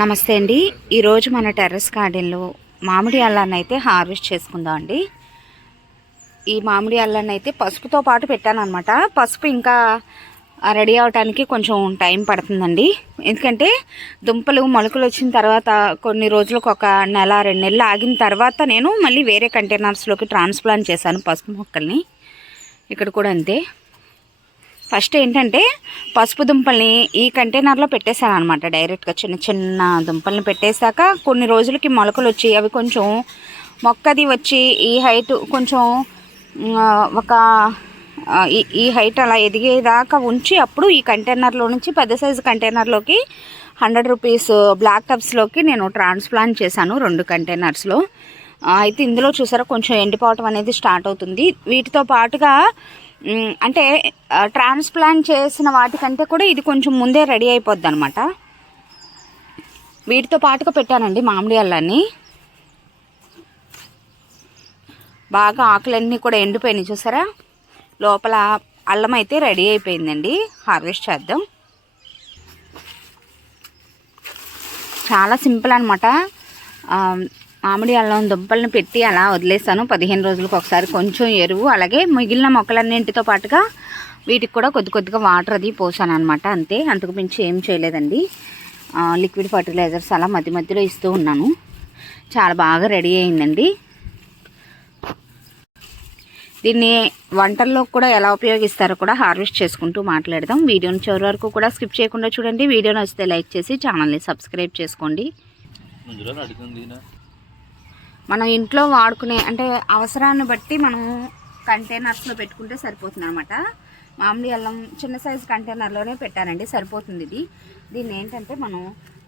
నమస్తే అండి. ఈరోజు మన టెర్రస్ గార్డెన్లో మామిడి అల్లాన్ని అయితే హార్వెస్ట్ చేసుకుందాం అండి. ఈ మామిడి అల్లాన్ని అయితే పసుపుతో పాటు పెట్టాను అనమాట. పసుపు ఇంకా రెడీ అవడానికి కొంచెం టైం పడుతుందండి. ఎందుకంటే దుంపలు మొలకలు వచ్చిన తర్వాత కొన్ని రోజులకు ఒక నెల 2 నెలలు ఆగిన తర్వాత నేను మళ్ళీ వేరే కంటైనర్స్లోకి ట్రాన్స్ప్లాంట్ చేశాను పసుపు మొక్కల్ని. ఇక్కడ కూడా అంతే. ఫస్ట్ ఏంటంటే పసుపు దుంపల్ని ఈ కంటైనర్లో పెట్టేశాను అనమాట. డైరెక్ట్గా చిన్న చిన్న దుంపల్ని పెట్టేశాక కొన్ని రోజులకి మొలకలు వచ్చి అవి కొంచెం మొక్కది వచ్చి ఈ హైట్ కొంచెం ఒక ఈ హైట్ అలా ఎదిగేదాకా ఉంచి అప్పుడు ఈ కంటైనర్లో నుంచి పెద్ద సైజు కంటైనర్లోకి 100 రూపీస్ బ్లాక్ టబ్స్లోకి నేను ట్రాన్స్ప్లాంట్ చేశాను 2 కంటైనర్స్లో. అయితే ఇందులో చూసారా కొంచెం ఎండిపోవటం అనేది స్టార్ట్ అవుతుంది. వీటితో పాటుగా అంటే ట్రాన్స్ప్లాంట్ చేసిన వాటికంటే కూడా ఇది కొంచెం ముందే రెడీ అయిపోద్ది అనమాట. వీటితో పాటుగా పెట్టానండి మామిడి అల్లాన్ని. బాగా ఆకులన్నీ కూడా ఎండిపోయినాయి చూసారా. లోపల అల్లం అయితే రెడీ అయిపోయిందండి. హార్వెస్ట్ చేద్దాం. చాలా సింపుల్ అనమాట. మామిడి అల్లం దుంపలను పెట్టి అలా వదిలేసాను 15 రోజులకు ఒకసారి. కొంచెం ఎరువు అలాగే మిగిలిన మొక్కలన్నింటితో పాటుగా వీటికి కూడా కొద్దిగా వాటర్ అది పోసాను అనమాట. అంతే, అంతకు మించి ఏం చేయలేదండి. లిక్విడ్ ఫర్టిలైజర్స్ అలా మధ్య మధ్యలో ఇస్తూ ఉన్నాను. చాలా బాగా రెడీ అయిందండి. దీన్ని వంటల్లో కూడా ఎలా ఉపయోగిస్తారో కూడా హార్వెస్ట్ చేసుకుంటూ మాట్లాడదాం. వీడియోని చివరి వరకు కూడా స్కిప్ చేయకుండా చూడండి. వీడియో నచ్చితే లైక్ చేసి ఛానల్ని సబ్స్క్రైబ్ చేసుకోండి. మనం ఇంట్లో వాడుకునే అంటే అవసరాన్ని బట్టి మనం కంటైనర్స్లో పెట్టుకుంటే సరిపోతుంది అనమాట. మామిడి అల్లం చిన్న సైజు కంటైనర్లోనే పెట్టానండి, సరిపోతుంది. దీన్ని ఏంటంటే మనం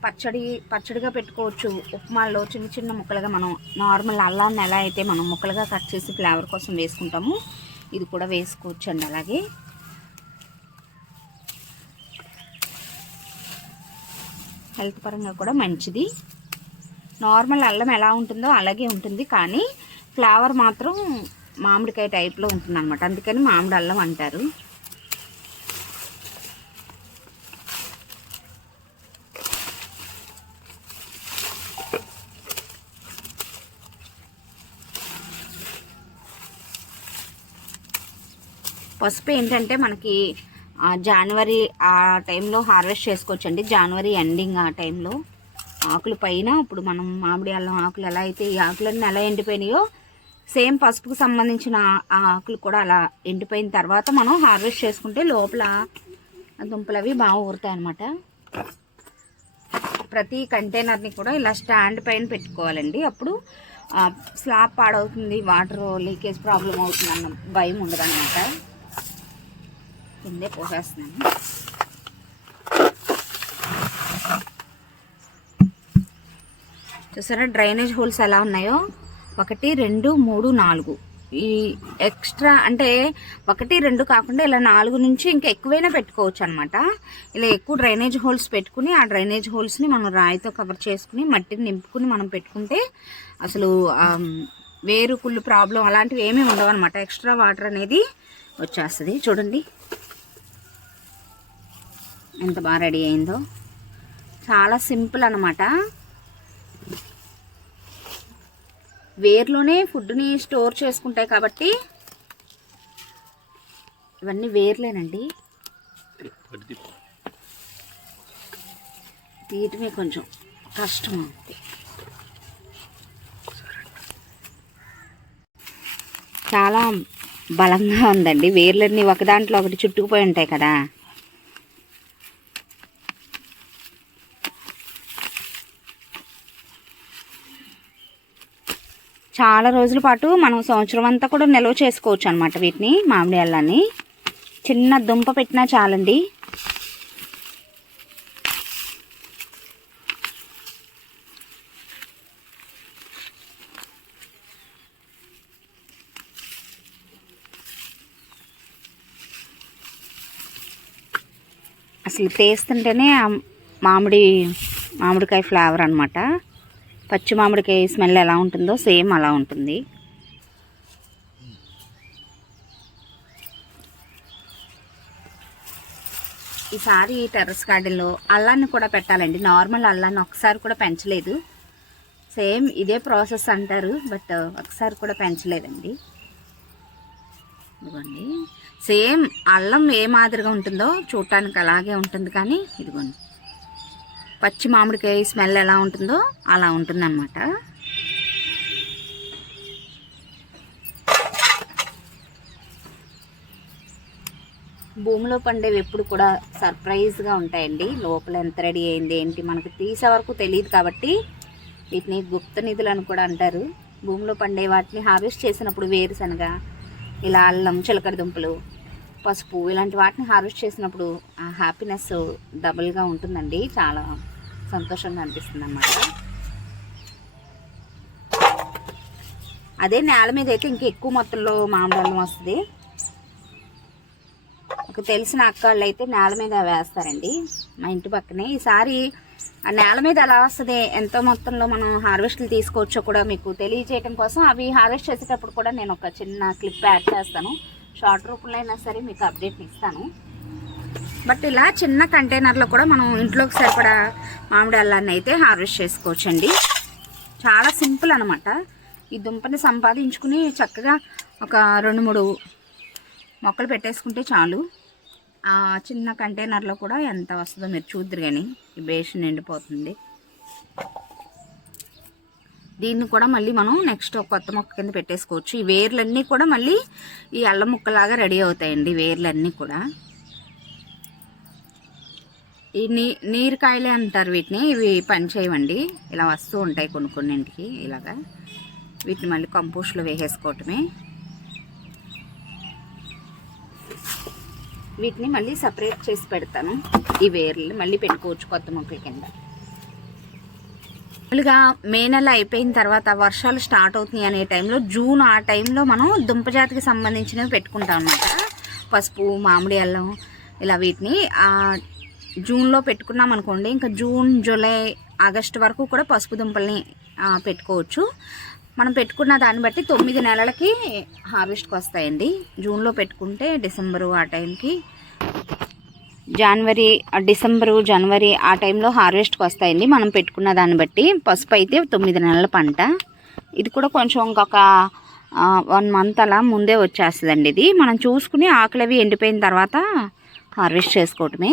పచ్చడిగా పెట్టుకోవచ్చు. ఉప్మాల్లో చిన్న చిన్న ముక్కలుగా మనం నార్మల్ అల్లాన్ని ఎలా అయితే మనం ముక్కలుగా కట్ చేసి ఫ్లేవర్ కోసం వేసుకుంటాము, ఇది కూడా వేసుకోవచ్చు అండి. అలాగే హెల్త్ పరంగా కూడా మంచిది. నార్మల్ అల్లం ఎలా ఉంటుందో అలాగే ఉంటుంది, కానీ ఫ్లేవర్ మాత్రం మామిడికాయ టైప్లో ఉంటుంది అనమాట. అందుకని మామిడి అల్లం అంటారు. పసుపు ఏంటంటే మనకి జనవరి ఆ టైంలో హార్వెస్ట్ చేసుకోవచ్చు అండి. జనవరి ఎండింగ్ ఆ టైంలో ఆకులు పైన ఇప్పుడు మనం మామిడి అల్లం ఆకులు ఎలా అయితే ఈ ఆకులన్నీ ఎలా ఎండిపోయినాయో సేమ్ పసుపుకు సంబంధించిన ఆ ఆకులు కూడా అలా ఎండిపోయిన తర్వాత మనం హార్వెస్ట్ చేసుకుంటే లోపల దుంపలు అవి బాగా ఊరుతాయి అన్నమాట. ప్రతి కంటైనర్ని కూడా ఇలా స్టాండ్ పైన పెట్టుకోవాలండి. అప్పుడు స్లాబ్ పాడవుతుంది, వాటర్ లీకేజ్ ప్రాబ్లం అవుతుంది అన్న భయం ఉండదు అనమాట. కిందే పోసేస్తున్నాను. చూసారా డ్రైనేజ్ హోల్స్ ఎలా ఉన్నాయో, 1 2 3 4. ఈ ఎక్స్ట్రా అంటే 1 2 కాకుండా ఇలా 4 నుంచి ఇంకా ఎక్కువైనా పెట్టుకోవచ్చు అనమాట. ఇలా ఎక్కువ డ్రైనేజ్ హోల్స్ పెట్టుకుని ఆ డ్రైనేజ్ హోల్స్ని మనం రాయితో కవర్ చేసుకుని మట్టిని నింపుకుని మనం పెట్టుకుంటే అసలు వేరు కుళ్ళు ప్రాబ్లం అలాంటివి ఏమీ ఉండవు అనమాట. ఎక్స్ట్రా వాటర్ అనేది వచ్చేస్తుంది. చూడండి ఎంత బాగా రెడీ అయిందో. చాలా సింపుల్ అనమాట. వేర్లోనే ఫుడ్ని స్టోర్ చేసుకుంటాయి కాబట్టి ఇవన్నీ వేర్లేనండి. తీయటమే కొంచెం కష్టం. చాలా బలంగా ఉందండి. వేర్లన్నీ ఒక దాంట్లో ఒకటి చుట్టుకుపోయి ఉంటాయి కదా. చాలా రోజుల పాటు మనం సంవత్సరం అంతా కూడా నిల్వ చేసుకోవచ్చు అనమాట వీటిని. మామిడి అల్లాన్ని చిన్న దుంప పెట్టినా చాలండి. అసలు టేస్తుంటేనే మామిడికాయ ఫ్లేవర్ అనమాట. పచ్చి మామిడికాయ స్మెల్ ఎలా ఉంటుందో సేమ్ అలా ఉంటుంది. ఈసారి టెర్రస్ గార్డెన్లో అల్లాన్ని కూడా పెట్టాలండి. నార్మల్ అల్లాన్ని ఒకసారి కూడా పెంచలేదు. సేమ్ ఇదే ప్రాసెస్ అంటారు, బట్ ఒకసారి కూడా పెంచలేదండి. ఇదిగోండి, సేమ్ అల్లం ఏ మాదిరిగా ఉంటుందో చూడటానికి అలాగే ఉంటుంది, కానీ ఇదిగోండి పచ్చి మామిడికాయ స్మెల్ ఎలా ఉంటుందో అలా ఉంటుందన్నమాట. భూమిలో పండేవి ఎప్పుడు కూడా సర్ప్రైజ్గా ఉంటాయండి. లోపల ఎంత రెడీ అయింది ఏంటి మనకు తీసే వరకు తెలియదు, కాబట్టి వీటిని గుప్త నిధులు అని కూడా అంటారు. భూమిలో పండే వాటిని హార్వెస్ట్ చేసినప్పుడు వేరుశనగ, ఇలా అల్లం, చిలకడ దుంపలు, పసుపు ఇలాంటి వాటిని హార్వెస్ట్ చేసినప్పుడు ఆ హ్యాపీనెస్ డబుల్గా ఉంటుందండి. చాలా సంతోషంగా అనిపిస్తుంది అన్నమాట. అదే నేల మీద అయితే ఇంకా ఎక్కువ మొత్తంలో మామిడి అల్లం వస్తుంది. ఒక తెలిసిన అక్క వాళ్ళు అయితే నేల మీద వేస్తారండి మా ఇంటి పక్కనే. ఈసారి ఆ నేల మీద ఎలా వస్తుంది, ఎంతో మొత్తంలో మనం హార్వెస్ట్లు తీసుకోవచ్చో కూడా మీకు తెలియజేయడం కోసం అవి హార్వెస్ట్ చేసేటప్పుడు కూడా నేను ఒక చిన్న క్లిప్ యాడ్ చేస్తాను. షార్ట్ రూపంలో అయినా సరే మీకు అప్డేట్ని ఇస్తాను. బట్ ఇలా చిన్న కంటైనర్లో కూడా మనం ఇంట్లోకి సరిపడా మామిడి అల్లాన్ని అయితే హార్వెస్ట్ చేసుకోవచ్చండి. చాలా సింపుల్ అనమాట. ఈ దుంపని సంపాదించుకుని చక్కగా ఒక 2-3 మొక్కలు పెట్టేసుకుంటే చాలు. ఆ చిన్న కంటైనర్లో కూడా ఎంత వస్తుందో మీరు చూద్దరు, కానీ ఈ బేషన్ నిండిపోతుంది. దీన్ని కూడా మళ్ళీ మనం నెక్స్ట్ ఒక కొత్త మొక్క కింద పెట్టేసుకోవచ్చు. ఈ వేర్లన్నీ కూడా మళ్ళీ ఈ అల్లం ముక్కలాగా రెడీ అవుతాయండి. వేర్లన్నీ కూడా ఈ నీరుకాయలే అంటారు వీటిని. ఇవి పని చేయవండి, ఇలా వస్తూ ఉంటాయి కొన్నింటికి ఇలాగా. వీటిని మళ్ళీ కంపోస్ట్లో వేసేసుకోవటమే. వీటిని మళ్ళీ సపరేట్ చేసి పెడతాను. ఈ వేర్లు మళ్ళీ పెట్టుకోవచ్చు కొత్త మొక్కల కింద. మామూలుగా మే నెల అయిపోయిన తర్వాత వర్షాలు స్టార్ట్ అవుతున్నాయి అనే టైంలో, జూన్ ఆ టైంలో మనం దుంపజాతికి సంబంధించినవి పెట్టుకుంటాం అన్నమాట. పసుపు, మామిడి అల్లం ఇలా వీటిని జూన్లో పెట్టుకున్నాం అనుకోండి, ఇంకా జూన్, జూలై, ఆగస్టు వరకు కూడా పసుపు దుంపల్ని పెట్టుకోవచ్చు. మనం పెట్టుకున్న దాన్ని బట్టి 9 నెలలకి హార్వెస్ట్కి వస్తాయండి. జూన్లో పెట్టుకుంటే డిసెంబరు ఆ టైంకి, డిసెంబరు, జనవరి ఆ టైంలో హార్వెస్ట్కి వస్తాయండి. మనం పెట్టుకున్న దాన్ని బట్టి. పసుపు అయితే 9 నెలల పంట. ఇది కూడా కొంచెం ఇంకొక 1 మంత్ అలా ముందే వచ్చేస్తుందండి. ఇది మనం చూసుకుని ఆకులవి ఎండిపోయిన తర్వాత హార్వెస్ట్ చేసుకోవటమే.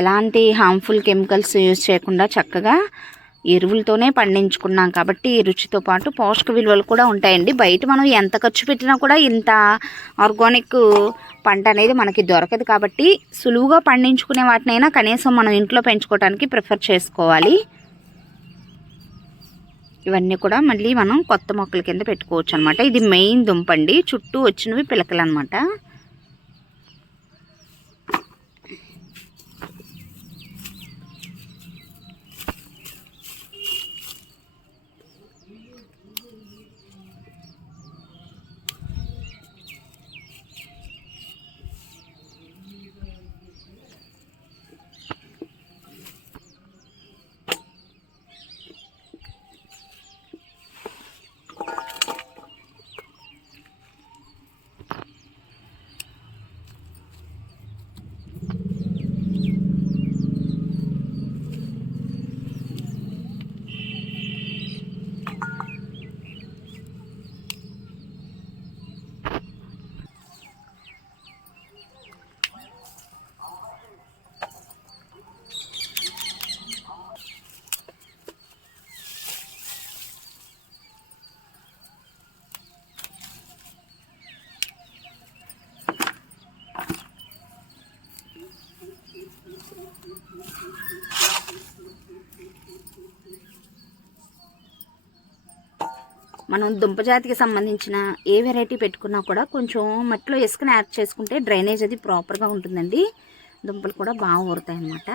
ఎలాంటి హార్మ్ఫుల్ కెమికల్స్ యూజ్ చేయకుండా చక్కగా ఎరువులతోనే పండించుకున్నాం కాబట్టి రుచితో పాటు పోషక విలువలు కూడా ఉంటాయండి. బయట మనం ఎంత ఖర్చు పెట్టినా కూడా ఇంత ఆర్గానిక్ పంట అనేది మనకి దొరకదు, కాబట్టి సులువుగా పండించుకునే వాటినైనా కనీసం మనం ఇంట్లో పెంచుకోవడానికి ప్రిఫర్ చేసుకోవాలి. ఇవన్నీ కూడా మళ్ళీ మనం కొత్త మొక్కల కింద పెట్టుకోవచ్చు అనమాట. ఇది మెయిన్ దుంపండి, చుట్టూ వచ్చినవి పిలకలు అనమాట. మనం దుంపజాతికి సంబంధించిన ఏ వెరైటీ పెట్టుకున్నా కూడా కొంచెం మట్టిలో ఇసుకని యాడ్ చేసుకుంటే డ్రైనేజ్ అది ప్రాపర్గా ఉంటుందండి. దుంపలు కూడా బాగా ఊరుతాయి అన్నమాట.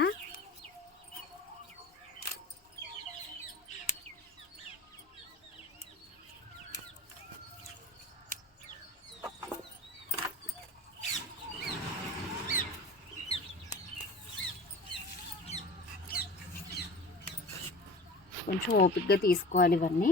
కొంచెం ఓపికగా తీసుకోవాలి ఇవన్నీ.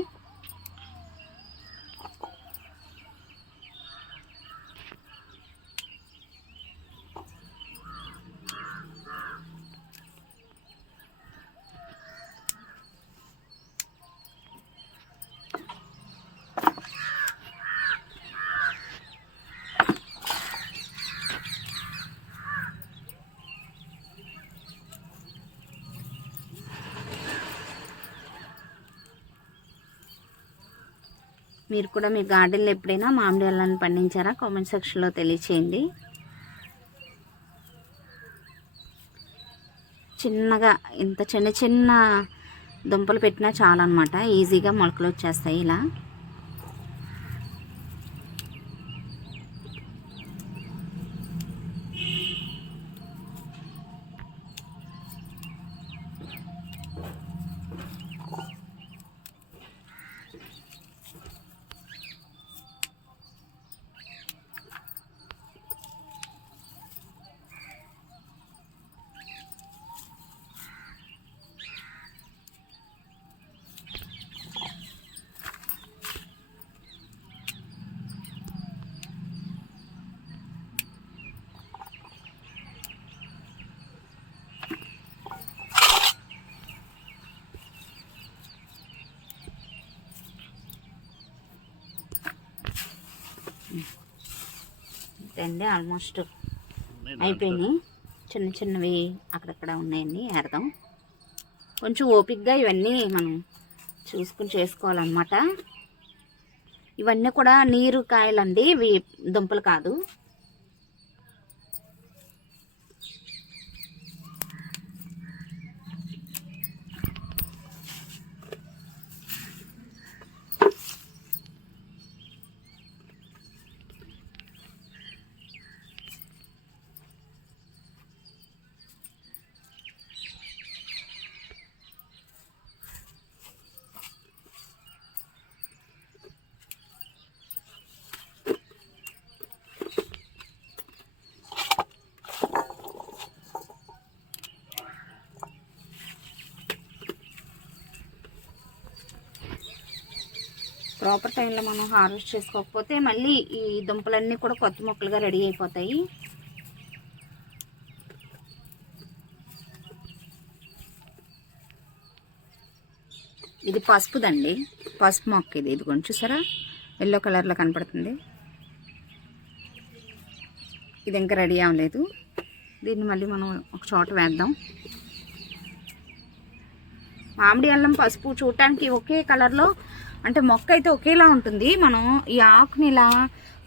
మీరు కూడా మీ గార్డెన్లో ఎప్పుడైనా మామిడి అల్లాన్ని పండించారా? కామెంట్ సెక్షన్లో తెలియచేయండి. చిన్నగా ఇంత చిన్న చిన్న దుంపలు పెట్టినా చాలన్నమాట, ఈజీగా మొలకలు వచ్చేస్తాయి ఇలా. అండి ఆల్మోస్ట్ అయిపోయినాయి. చిన్న చిన్నవి అక్కడక్కడ ఉన్నాయండి, ఏరదాం. కొంచెం ఓపిక్గా ఇవన్నీ మనం చూసుకుని చేసుకోవాలన్నమాట. ఇవన్నీ కూడా నీరు కాయలండి, ఇవి దుంపలు కాదు. ప్రాపర్ టైంలో మనం హార్వెస్ట్ చేసుకోకపోతే మళ్ళీ ఈ దుంపలన్నీ కూడా కొత్త మొక్కలుగా రెడీ అయిపోతాయి. ఇది పసుపుదండి, పసుపు మొక్క ఇది. ఇది కొంచెం చూసారా, ఎల్లో కలర్లో కనపడుతుంది. ఇది ఇంకా రెడీ అవ్వలేదు. దీన్ని మళ్ళీ మనం ఒక చోట వేద్దాం. మామిడి అల్లం పసుపు చూడటానికి ఒకే కలర్లో, అంటే మొక్క అయితే ఒకేలా ఉంటుంది. మనం ఈ ఆకుని ఇలా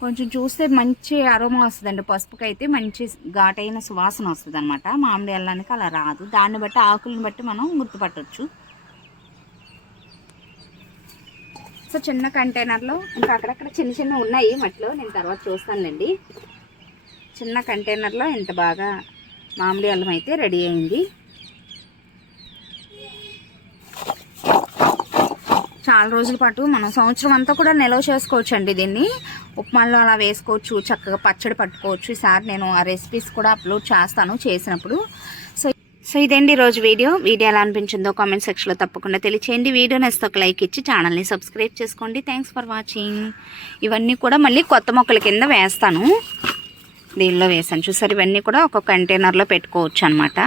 కొంచెం చూస్తే మంచి అరోమా వస్తుందండి. పసుపుకి అయితే మంచి ఘాటైన సువాసన వస్తుంది అనమాట. మామిడి అల్లానికి అలా రాదు. దాన్ని బట్టి ఆకులను బట్టి మనం గుర్తుపట్టవచ్చు. సో చిన్న కంటైనర్లో ఇంకా అక్కడక్కడ చిన్న చిన్న ఉన్నాయి మట్టిలో, నేను తర్వాత చూస్తానులేండి. చిన్న కంటైనర్లో ఇంత బాగా మామిడి అల్లం అయితే రెడీ అయింది. చాలా రోజుల పాటు మనం సంవత్సరం అంతా కూడా నిల్వ చేసుకోవచ్చు అండి. దీన్ని ఉప్మాలో అలా వేసుకోవచ్చు, చక్కగా పచ్చడి పట్టుకోవచ్చు. ఈసారి నేను ఆ రెసిపీస్ కూడా అప్లోడ్ చేస్తాను చేసినప్పుడు. సో ఇదండి ఈరోజు వీడియో ఎలా అనిపించిందో కామెంట్ సెక్షన్లో తప్పకుండా తెలియచేయండి. వీడియో నచ్చితే ఒక లైక్ ఇచ్చి ఛానల్ని సబ్స్క్రైబ్ చేసుకోండి. Thanks for watching. ఇవన్నీ కూడా మళ్ళీ కొత్త మొక్కల కింద వేస్తాను. దీనిలో వేసాను చూసారు. ఇవన్నీ కూడా ఒక కంటైనర్లో పెట్టుకోవచ్చు అనమాట.